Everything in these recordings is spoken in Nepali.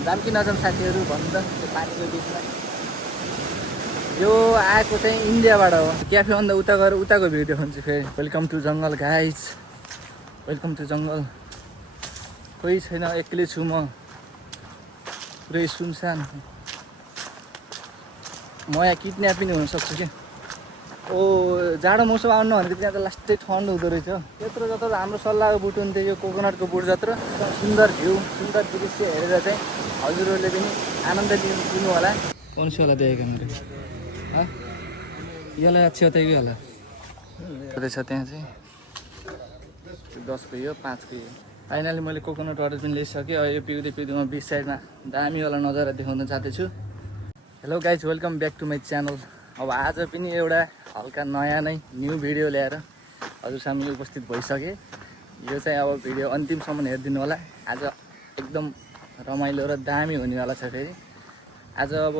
जाम कि नजाम साथीहरू भन्नु त त्यो पानीको बिचमा। यो आएको चाहिँ इन्डियाबाट हो। क्याफेभन्दा उता गएर उताको भ्यू देखाउँछु फेरि। वेलकम टु जङ्गल गाइज, वेलकम टु जङ्गल। कोही छैन, एक्लै छु म, पुरै सुनसान। म यहाँ किडन्याप पनि हुनसक्छु कि। ओ जाडो मौसम आउनु भनेको त्यहाँ त लास्टै ठन्डा हुँदो रहेछ। त्यत्रो जत्रो हाम्रो सल्लाहको बुट हुन्थ्यो, यो कोकोनटको बुट जत्रो। सुन्दर भ्यू, सुन्दर दृश्य हेरेर चाहिँ हजुरहरूले पनि आनन्द लिनु होला। कौन सी वाला देखेगा मेरे? हाँ ये वाला अच्छी होता है, ये वाला रहेछ त्यहाँ चाहिँ 10 को यो 5 को यो। फाइनली मैले कोकोनट वाटर पनि ल्याइसकेँ। यो पिउँदै पिउँदै म बिच साइडमा दामीवाला नजारा देखाउन जाँदैछु। Hello guys, welcome back to my channel. अब आज पनि एउटा हल्का नयाँ नै न्यू भिडियो ल्याएर हजुर सामु उपस्थित भइसकेँ। यो चाहिँ अब भिडियो अन्तिमसम्म हेरिदिनु होला। आज एकदम रमाइलो र दामी हुनेवाला छ। फेरि आज अब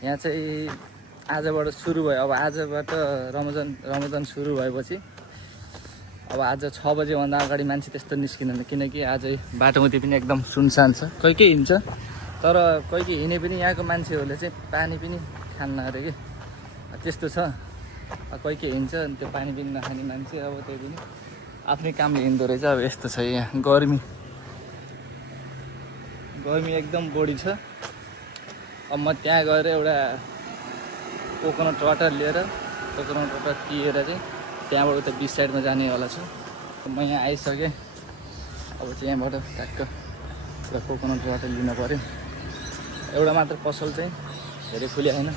यहाँ चाहिँ आजबाट सुरु भयो। अब आजबाट रमजान सुरु भएपछि अब आज 6 बजेभन्दा अगाडि मान्छे त्यस्तो निस्किँदैन, किनकि आज बाटोमध्ये पनि एकदम सुनसान छ। कोही कोही हिँड्छ, तर कोही कोही हिँडे पनि यहाँको मान्छेहरूले चाहिँ पानी पनि खान्न अरे कि, त्यस्तो छ। कोही कोही हिँड्छ, त्यो पानी पनि नखाने मान्छे अब त्यही पनि आफ्नै कामले हिँड्दो रहेछ। अब यस्तो छ यहाँ, गर्मी एकदम बढी छ। अब म त्यहाँ गएर एउटा कोकोनट वाटर लिएर कोकोनट वाटर पिएर चाहिँ त्यहाँबाट उता बिच साइडमा जानेवाला छु। म यहाँ आइसकेँ। अब चाहिँ यहाँबाट ट्याक्क एउटा कोकोनट वाटर लिनु पऱ्यो। एउटा मात्र पसल चाहिँ धेरै खुल्या होइन,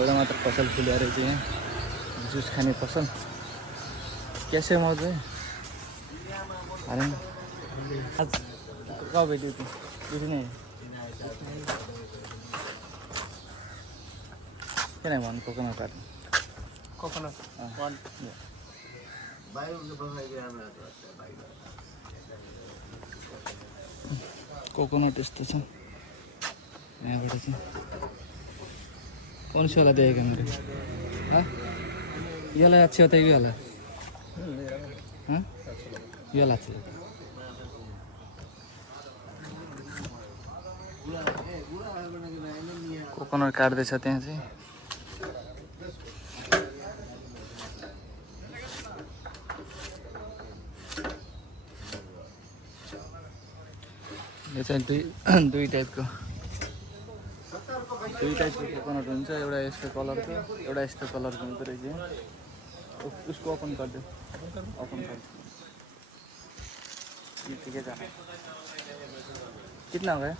एउटा मात्र पसल खुल्या रहेछ यहाँ, जुस खाने पसल। कैसे मौज है अरे आज कब भेट्यो तँ? बुझ्नु नै किन भन्नु कोकोनट वाटर? कोकोनट कोकोनट यस्तो छ यहाँबाट चाहिँ। कौन सी वाला देखेगा मेरे? हाँ ये वाला अच्छी होता है, ये वाला? हाँ ये वाला अच्छा लगता है। कोकोनट काट्दैछ त्यहाँ चाहिँ। यो चाहिँ दुई टाइपको कोकोनट हुन्छ। एउटा यस्तो कलरको, एउटा यस्तो कलरको हुँदो रहेछ। उसको ओपन गरिदियो, ओपन गरिदियो। ठिकै छ। कितना हो गया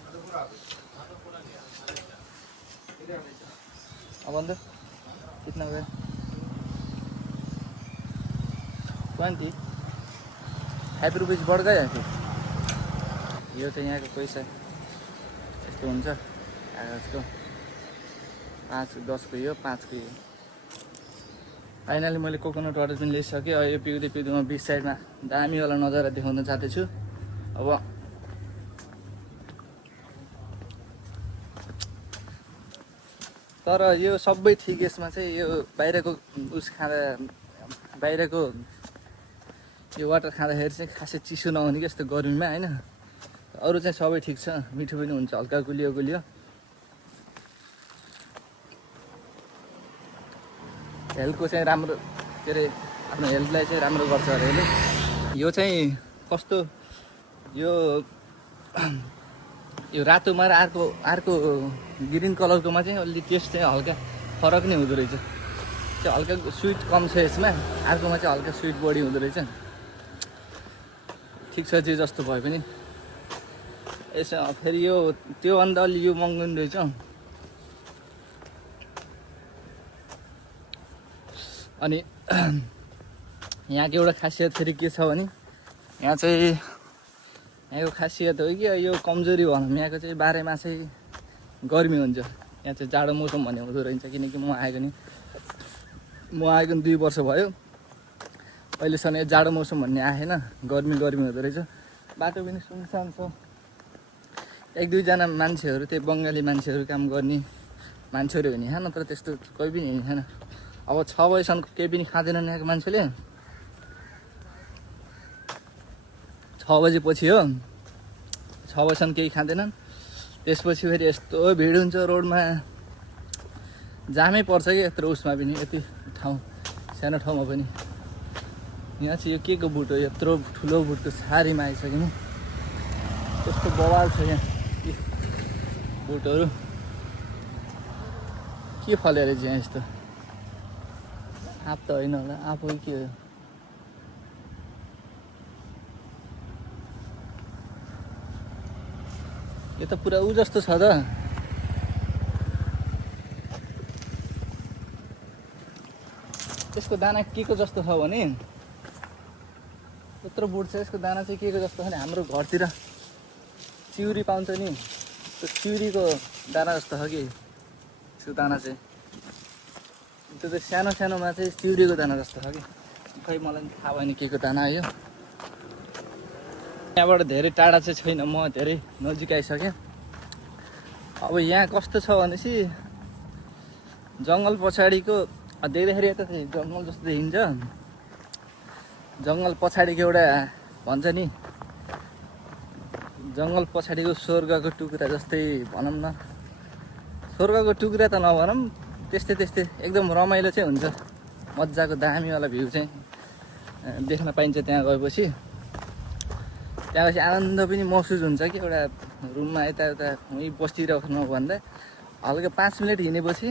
अब अंदर? कितना हो गया? 20 5 रुपिस बढ गयो फिर। यो चाहिँ यहाँको पैसा यस्तो हुन्छ कागजको। 10 को यो 5 को यो। फाइनली मैले कोकोनट वाटर पनि ल्याइसकेँ। यो पिउँदै पिउँदै म बिच साइडमा दामीवाला नजारा देखाउन जाँदैछु। अब तर यो सबै ठिक, यसमा चाहिँ यो बाहिरको उस खाँदा, बाहिरको यो वाटर खाँदाखेरि चाहिँ खासै चिसो नहुने कि यस्तो गर्मीमा होइन। अरू चाहिँ सबै ठिक छ, मिठो पनि हुन्छ, हल्का गुलियो गुलियो। हेल्थको चाहिँ राम्रो, के अरे आफ्नो हेल्थलाई चाहिँ राम्रो गर्छ अरे यसले। यो चाहिँ कस्तो, यो रातोमा र अर्को ग्रिन कलरकोमा चाहिँ अलि टेस्ट चाहिँ हल्का फरक नै हुँदो रहेछ। त्यो हल्का स्विट कम छ यसमा, अर्कोमा चाहिँ हल्का स्विट बढी हुँदो रहेछ। ठिक छ जे जस्तो भए पनि। यसो फेरि यो त्योभन्दा अलि यो महँगो नि रहेछ। अनि यहाँको एउटा खासियत फेरि के छ भने, यहाँ चाहिँ यहाँको खासियत हो कि यो कमजोरी भनौँ, यहाँको चाहिँ 12 मासै गर्मी हुन्छ। यहाँ चाहिँ जाडो मौसम भन्ने हुँदो रहेछ। किनकि म आएको 2 वर्ष भयो, अहिलेसम्म यो जाडो मौसम भन्ने आएन, गर्मी हुँदो रहेछ। बाटो पनि सुनसान छ। 1-2 जना मान्छेहरू, त्यही बङ्गाली मान्छेहरू काम गर्ने मान्छेहरू हुने होइन, तर त्यस्तो कोही पनि हिँड्ने छैन। अब 6 बजीसम्म केही पनि खाँदैनन् यहाँको मान्छेले। 6 बजेपछि हो, 6 6 बजीसम्म केही खाँदैनन्। त्यसपछि फेरि यस्तो भिड हुन्छ रोडमा, जामै पर्छ कि यत्रो उसमा पनि, यति ठाउँ सानो ठाउँमा पनि। यहाँ चाहिँ यो के को बुट हो, यत्रो ठुलो बुटको छारीमा आइसक्यो म। कस्तो बवाल छ यहाँ बुटहरू, के फलेर चाहिँ यस्तो। आँप त होइन होला, आँप हो के हो। यो त पुरा ऊ जस्तो छ त। यसको दाना के को जस्तो छ भने, यत्रो बुट छ, यसको दाना चाहिँ के को जस्तो छ भने हाम्रो घरतिर चिउरी पाउँछ नि, त्यो चिउरीको दाना जस्तो छ कि यसको दाना चाहिँ। त्यो चाहिँ सानो सानोमा चाहिँ चिउरीको दाना जस्तो छ कि, खै मलाई पनि थाहा भएन के को दाना हो यो। यहाँबाट धेरै टाढा चाहिँ छैन, म धेरै नजिक आइसकेँ। अब यहाँ कस्तो छ भनेपछि जङ्गल पछाडिको देख्दाखेरि यता चाहिँ जङ्गल जस्तो देखिन्छ। जङ्गल पछाडिको एउटा भन्छ नि, जङ्गल पछाडिको स्वर्गको टुक्रा जस्तै भनौँ न। स्वर्गको टुक्रा त नभनौँ, त्यस्तै त्यस्तै एकदम रमाइलो चाहिँ हुन्छ। मजाको दामीवाला भ्यू चाहिँ देख्न पाइन्छ त्यहाँ गएपछि। त्यहाँपछि आनन्द पनि महसुस हुन्छ कि एउटा रुममा यताउता वहीँ बसिराख्नु भन्दा हल्का 5 मिनट हिँडेपछि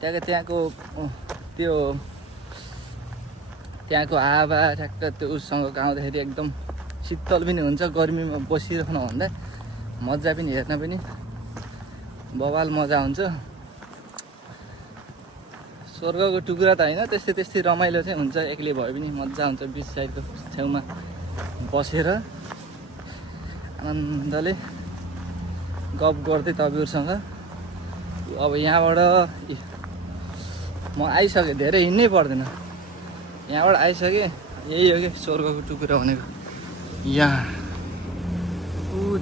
त्यहाँको त्यहाँको हावा ठ्याक्क त्यो उससँग आउँदाखेरि एकदम शीतल पनि हुन्छ। गर्मीमा बसिराख्नु भन्दा मजा पनि, हेर्न पनि बवाल मजा हुन्छ। स्वर्गको टुक्रा त होइन, त्यस्तै त्यस्तै रमाइलो चाहिँ हुन्छ। एक्लै भए पनि मजा हुन्छ, बिच साइडको छेउमा बसेर आनन्दले गफ गर्दै तपाईँहरूसँग। अब यहाँबाट म आइसकेँ, धेरै हिँड्नै पर्दैन, यहाँबाट आइसकेँ। यही हो कि स्वर्गको टुक्रा भनेको। यहाँ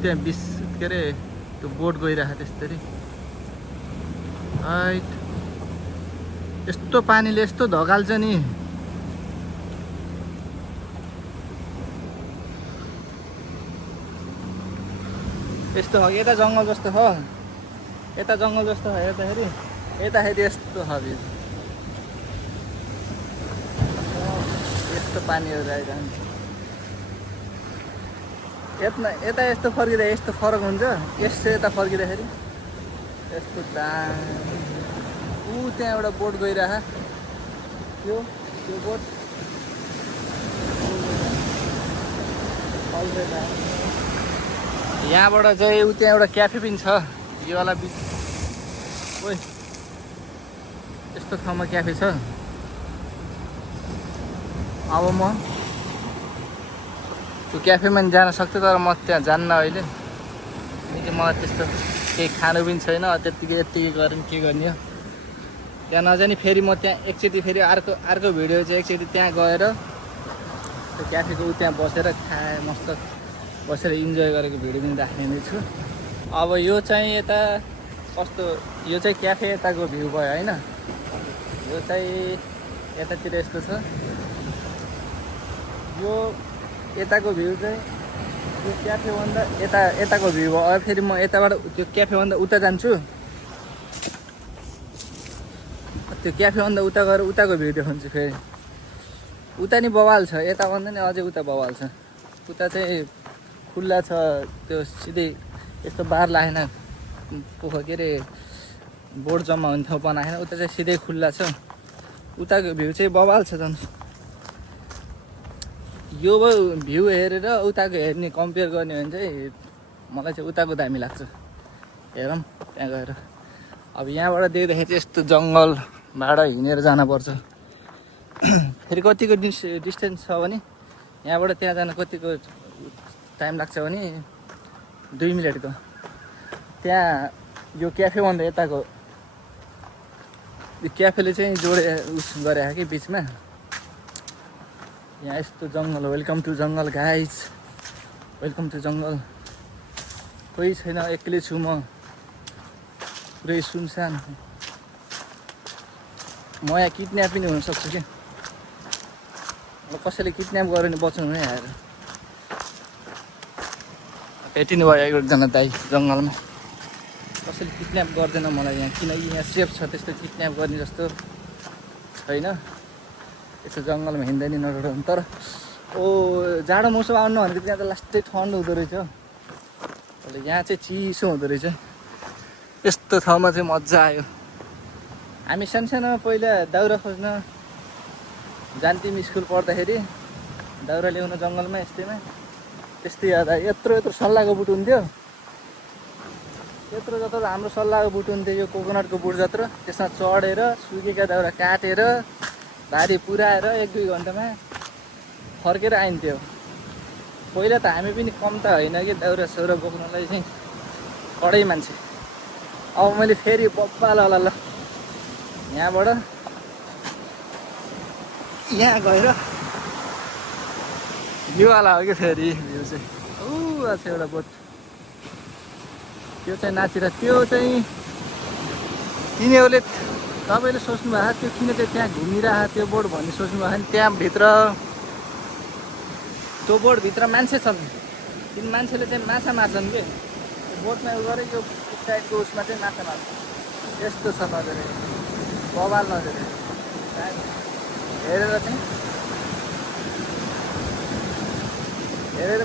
त्यहाँ बिस के अरे त्यो बोट गइरहेको त्यसरी। हाइट यस्तो पानीले यस्तो धगाल्छ नि। यस्तो हो, यता जङ्गल जस्तो छ, यता जङ्गल जस्तो छ, यताखेरि यस्तो छ भ्यू। यस्तो पानीहरू आइरहन्छ। यता यस्तो फर्किँदा यस्तो फरक हुन्छ, यसो यता फर्किँदाखेरि यस्तो त्यहाँ एउटा बोट गइरह, त्यो बोट यहाँबाट चाहिँ त्यहाँ एउटा क्याफे पनि छ, योवाला बिच। ओइ यस्तो ठाउँमा क्याफे छ। अब म त्यो क्याफेमा नि जान सक्थेँ, तर म त्यहाँ जान्न अहिले, किनकि मलाई त्यस्तो केही खानु पनि छैन। यत्तिकै गरेर के गर्ने हो। त्यहाँ नजाने फेरि म त्यहाँ एकचोटि फेरि अर्को भिडियो चाहिँ एकचोटि त्यहाँ गएर त्यो क्याफेको त्यहाँ बसेर खाएँ, मस्त बसेर इन्जोय गरेको भिडियो पनि राख्ने नै छु। अब यो चाहिँ यता कस्तो, यो चाहिँ क्याफे यताको भ्यू भयो होइन। यो चाहिँ यतातिर यस्तो छ। यो यताको भ्यू चाहिँ यो क्याफेभन्दा यताको भ्यू भयो। अब फेरि म यताबाट त्यो क्याफेभन्दा उता जान्छु, त्यो क्याफेभन्दा उता गएर उताको भ्यू देखाउँछु। फेरि उता नि बवाल छ, यताभन्दा नि अझै उता बवाल छ। उता चाहिँ खुल्ला छ, त्यो सिधै यस्तो बार लागेन, पोखर के अरे बोट जम्मा हुने ठाउँ बनाएन। उता चाहिँ सिधै खुल्ला छ। उताको भ्यू चाहिँ बवाल छ झन्। यो भ्यू हेरेर उताको हेर्ने कम्पेयर गर्ने भने चाहिँ मलाई चाहिँ उताको दामी लाग्छ। हेरौँ त्यहाँ गएर। अब यहाँबाट देख्दाखेरि चाहिँ यस्तो जङ्गलबाट हिँडेर जानुपर्छ। फेरि कतिको डिस्टेन्स छ भने यहाँबाट त्यहाँ जान कतिको टाइम लाग्छ भने 2 मिनटको। त्यहाँ यो क्याफेभन्दा यताको यो क्याफेले चाहिँ जोडे गरे कि बिचमा। यहाँ यस्तो जङ्गल, वेलकम टु जङ्गल गाइज, वेलकम टु जङ्गल। कोही छैन, एक्लै छु म, पुरै सुनसान। म यहाँ किडन्याप पनि हुनसक्छु कि, कसैले किडन्याप गरेर नि बचाउनु नै आएर। भेटिनु भयो एकजना दाइ जङ्गलमा। कसैले किडन्याप गर्दैन मलाई यहाँ, किनकि यहाँ सेफ छ, त्यस्तो किडन्याप गर्ने जस्तो छैन। यसो जङ्गलमा हिँड्दै नि नडराउनु। तर जाडो मौसम आउनु भनेको त्यहाँ त लास्टै ठन्डा हुँदो रहेछ। यहाँ चाहिँ चिसो हुँदो रहेछ। यस्तो ठाउँमा चाहिँ मजा आयो। हामी सानसानोमा पहिला दाउरा खोज्न जान्थ्यौँ स्कुल पढ्दाखेरि, दाउरा ल्याउन जङ्गलमा यस्तैमा। त्यस्तै याद आयो। यत्रो सल्लाहको बुट हुन्थ्यो, यत्रो जत्रो हाम्रो सल्लाहको बुट हुन्थ्यो, यो कोकोनटको बुट जत्रो। त्यसमा चढेर सुकेका दाउरा काटेर भारी पुऱ्याएर 1-2 घन्टामा फर्केर आइन्थ्यो। पहिला त हामी पनि कम त होइन कि दाउरा सौरा बोक्नलाई चाहिँ कडै मान्छे। अब मैले फेरि बब्बाल होला ल यहाँबाट यहाँ गएर भ्यूवाला हो कि फेरि भ्यू चाहिँ छ एउटा बोट, त्यो चाहिँ नाचेर। त्यो चाहिँ तिनीहरूले तपाईँले सोच्नु भएको त्यो किन चाहिँ त्यहाँ घुमिरहेको त्यो बोट भन्ने सोच्नु भएको नि, त्यहाँभित्र त्यो बोटभित्र मान्छे छन्। तिन मान्छेले चाहिँ माछा मार्छन् कि बोटमा उयो गरेर यो साइडको उसमा चाहिँ माछा मार्छ। यस्तो छ नजर, बवाल नजर हेरेर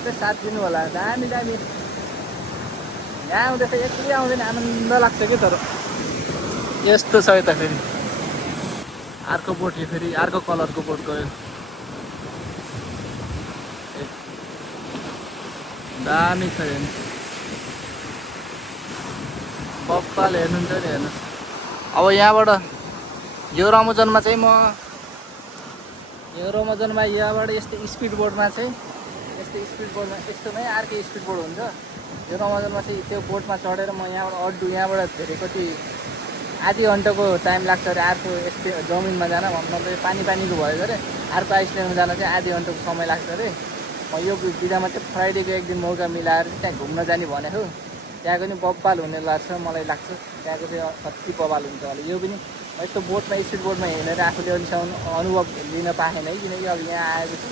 चाहिँ साथ दिनु होला। दामी दामी यहाँ आउँदैछ, एक्लै आउँदैन, आनन्द लाग्छ कि। तर यस्तो छ यता फेरि अर्को बोट, यो फेरि अर्को कलरको बोट गयो। दामी छ हेर्नु, बब्बाल हेर्नुहुन्छ नि हेर्नु। अब यहाँबाट यो रमोजनमा चाहिँ यहाँबाट यस्तो स्पिड बोटमा चाहिँ यस्तोमै अर्कै स्पिड बोट हुन्छ। यो रमोजनमा चाहिँ त्यो बोटमा चढेर म यहाँबाट यहाँबाट धेरै कति आधी घन्टाको टाइम लाग्छ अरे। अर्को यस्तै जमिनमा जान मतलब पानीको भयो अरे, अर्को आइसल्यान्डमा जान चाहिँ आधी घन्टाको समय लाग्छ अरे। म यो बिदामा चाहिँ फ्राइडेको एक दिन मौका मिलाएर चाहिँ त्यहाँ घुम्न जाने भनेको। त्यहाँको नि बब्बाल हुने लाग्छ मलाई लाग्छ, त्यहाँको चाहिँ कति बब्बाल हुन्छ होला। यो पनि यस्तो बोटमा स्पिड बोटमा हिँडेर आफूले अहिलेसम्म अनुभव लिन पाएन है, किनकि अब यहाँ आएपछि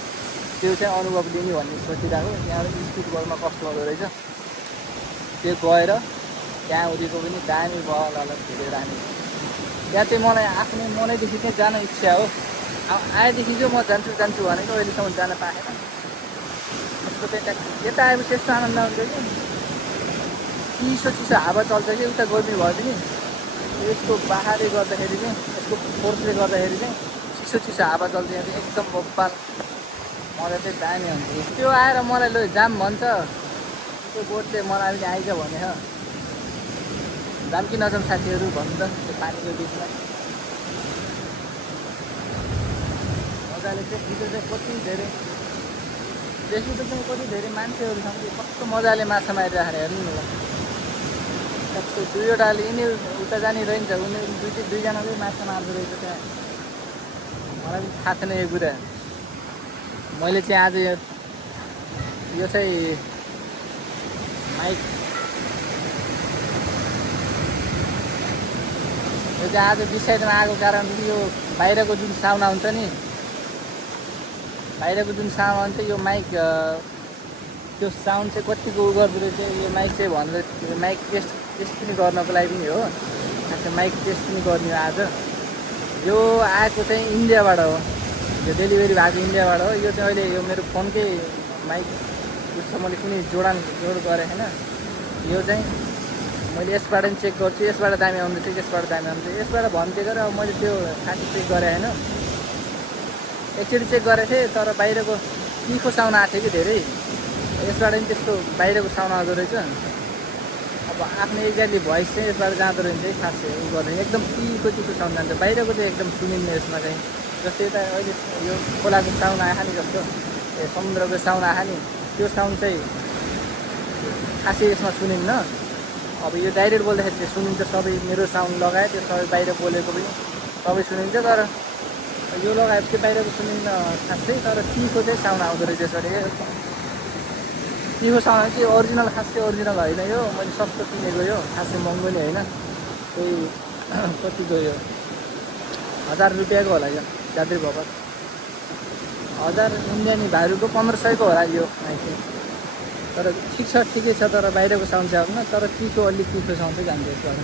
त्यो चाहिँ अनुभव लिने भन्ने सोचिरहेको। त्यहाँ स्पिड बोटमा कस्तो हुँदो रहेछ त्यो गएर त्यहाँ उडेको पनि दामी भयो होला, धेरै दामी। त्यहाँ चाहिँ मलाई आफ्नै मनैदेखि चाहिँ जान इच्छा हो। आएदेखि चाहिँ म जान्छु भनेको, अहिलेसम्म जान पाएन। यस्तो चाहिँ यता आएपछि यस्तो आनन्द हुन्छ कि चिसो हावा चल्छ कि उता गर्मी भयो पनि यसको बाहाले गर्दाखेरि चाहिँ, यसको फोर्सले गर्दाखेरि चाहिँ चिसो हावा चल्छ। यहाँ चाहिँ एकदम बब्बाल मजा चाहिँ दामी हुन्छ। त्यो आएर मलाई ल जाम भन्छ, त्यो बोटले मलाई पनि आइज भने जाम कि नजाम साथीहरू भन्नु त त्यो पानीको बिचमा। मजाले चाहिँ हिजो चाहिँ कति धेरै मान्छेहरू छन् कि कस्तो मजाले माछा मारिरहेको हेर्नु न ल। कस्तो दुईवटाले यिनी उता जाने रहन्छ, उनीहरू दुईजनाले माछा मार्दो रहेछ त्यहाँ। मलाई पनि थाहा छैन यो कुरा। मैले चाहिँ आज यो चाहिँ माइक यो चाहिँ आज डिसाइडमा आएको कारण यो बाहिरको जुन साउन्ड आउँछ नि, यो माइक त्यो साउन्ड चाहिँ कतिको उ गर्दो रहेछ यो माइक चाहिँ भनेर माइक टेस्ट पनि गर्नको लागि पनि हो। माइक टेस्ट पनि गर्ने आज। यो आएको चाहिँ इन्डियाबाट हो, यो डेलिभरी भएको इन्डियाबाट हो। यो चाहिँ अहिले यो मेरो फोनकै माइक उसमा मैले कुनै जोड गरेँ होइन। यो चाहिँ मैले यसबाट पनि चेक गर्छु, यसबाट दामी आउँदैछ, यसबाट भन्थे गरेर अब मैले त्यो खासै चेक गरेँ होइन। एकचोटि चेक गरेको थिएँ तर बाहिरको तीखो साउन्ड आएको थियो कि धेरै। यसबाट पनि त्यस्तो बाहिरको साउन्ड आउँदो रहेछ। अब आफ्नो एक्ज्याक्टली भोइस चाहिँ यसबाट जाँदो रहेछ है, खासै उ गर्दैन, एकदम तीखो साउन्ड जान्छ। बाहिरको चाहिँ एकदम सुनिन्न यसमा चाहिँ। जस्तै यता अहिले यो खोलाको साउन्ड आएन नि, जस्तो समुद्रको साउन्ड आएन नि, त्यो साउन्ड चाहिँ खासै यसमा सुनिन्न। अब यो डाइरेक्ट बोल्दाखेरि चाहिँ सुनिन्छ, सबै मेरो साउन्ड लगाए त्यो सबै बाहिर बोलेको पनि सबै सुनिन्छ। तर यो लगाएपछि बाहिरको सुनिन्न खासै, तर तीखो चाहिँ साउन्ड आउँदो रहेछ यसरी। तीखो साउन्ड चाहिँ ओरिजिनल, खासै ओरिजिनल होइन यो, मैले सस्तो किनेको यो, खासै महँगो नि होइन। त्यही कतिको यो 1000 रुपियाँको होला यो, ज्यादै भएको 1000 इन्डियन भारूको 1500को होला यो माइक। तर ठिक छ, ठिकै छ, तर बाहिरको साउन्ड चाहिँ आउँदैन, तर तिखो अलिक तिखो साउन्ड चाहिँ जान्छ यसबाट।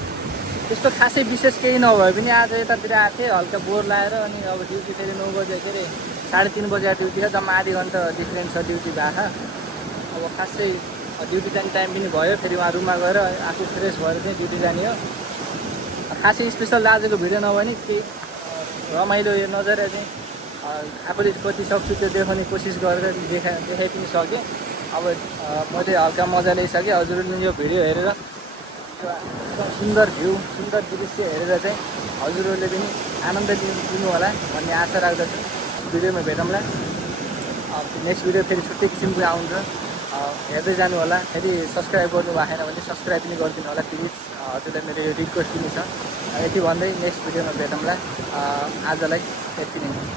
त्यस्तो खासै विशेष केही नभए पनि आज यतातिर आएको थिएँ हल्का बोर लाएर, अनि अब ड्युटी फेरि 9 बजे के अरे 3:30 बजे ड्युटी छ, जम्मा आधी घन्टा डिफ्रेन्स छ ड्युटी भएको। अब खासै ड्युटी जाने टाइम पनि भयो, फेरि उहाँ रुममा गएर आफू फ्रेस भएर चाहिँ ड्युटी जाने हो। खासै स्पेसल आजको भिडियो नभए नि केही रमाइलो यो नजर चाहिँ आफूले कति सक्छु त्यो देखाउने कोसिस गरेर देखाइ पनि सकेँ। अब म चाहिँ हल्का मजा लिइसकेँ। हजुरहरूले यो भिडियो हेरेर एकदम सुन्दर भ्यू, सुन्दर दृश्य हेरेर चाहिँ हजुरहरूले पनि आनन्द लिनु होला भन्ने आशा राख्दछु। भिडियोमा भेटौँला। नेक्स्ट भिडियो फेरि छुट्टै किसिमको आउँछ, हेर्दै जानु होला। फेरि सब्सक्राइब गर्नु भएको छैन भने सब्सक्राइब पनि गरिदिनु होला प्लिज। हजुरलाई मेरो यो रिक्वेस्ट पनि छ। यति भन्दै नेक्स्ट भिडियोमा भेटौँला। आजलाई यति नै।